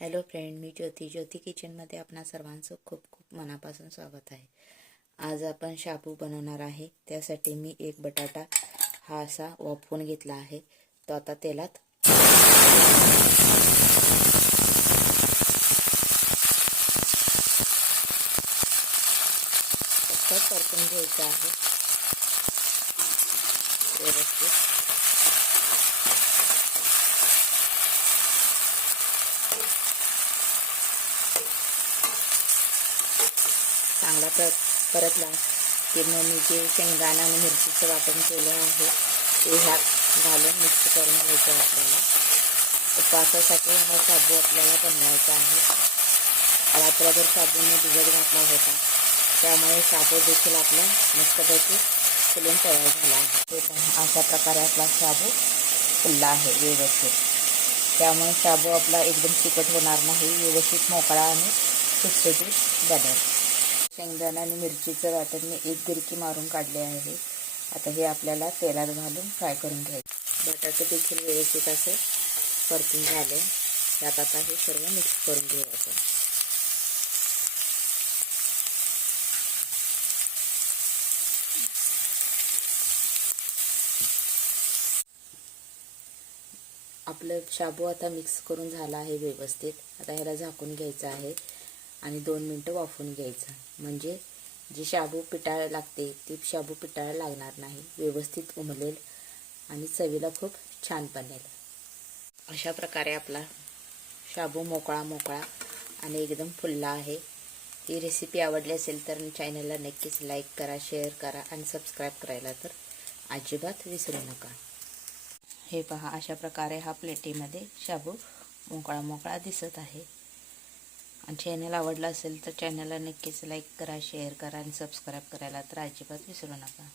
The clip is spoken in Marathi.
हॅलो फ्रेंड मी ज्योती. ज्योती किचनमध्ये आपणा सर्वांचं खूप खूप मनापासून स्वागत आहे. आज आपण शाबू बनवणार आहे. त्यासाठी मी एक बटाटा हा असा वाफवून घेतला आहे. तो आता तेलात परतून घ्यायचा आहे. व्यवस्थित. चांगला पर परतला. की मग मी जे शेंगदाणा आणि मिरचीचं वाटण केलं आहे ते ह्यात घालून मिक्स करून घ्यायचं आपल्याला. उपवासासाठी हा साबू आपल्याला बनवायचा आहे. रात्रभर साबूने भिजत घातला होता. त्यामुळे साबू देखील आपला मस्तपैकी फुलून तयार झाला आहे. ते अशा प्रकारे आपला साबू फुलला आहे व्यवस्थित. त्यामुळे साबू आपला एकदम चिकट होणार नाही. व्यवस्थित मोकळा आणि सुटसुटीत बनेल. शेंगदाणा आणि मिरचीचं वाटण मी एक गिरकी मारून काढले आहे. आता हे आपल्याला तेलात घालून फ्राय करून घ्यायचं. बटाटे देखील व्यवस्थित असे परतून झाले. त्यात आता हे सर्व मिक्स करून घ्यायचं. आपलं शाबू आता मिक्स करून झाला आहे व्यवस्थित. आता ह्याला झाकून घ्यायचं आहे. आणि दोन मिनटं वाफून घ्यायचं. म्हणजे जी शाबू पिटाळ लागते ती शाबू पिटाळ लागणार नाही. व्यवस्थित उमलेल आणि चवीला खूप छान बनेल. अशा प्रकारे आपला शाबू मोकळा मोकळा आणि एकदम फुलला आहे. ही रेसिपी आवडली असेल तर चॅनलला नक्कीच लाईक करा शेअर करा आणि सबस्क्राईब करायला तर अजिबात विसरू नका. हे पहा अशा प्रकारे हा प्लेटीमध्ये शाबू मोकळा मोकळा दिसत आहे. आणि चॅनल आवडला असेल तर चॅनलला नक्कीच लाईक करा शेअर करा आणि सबस्क्राईब करायला तर अजिबात विसरू नका.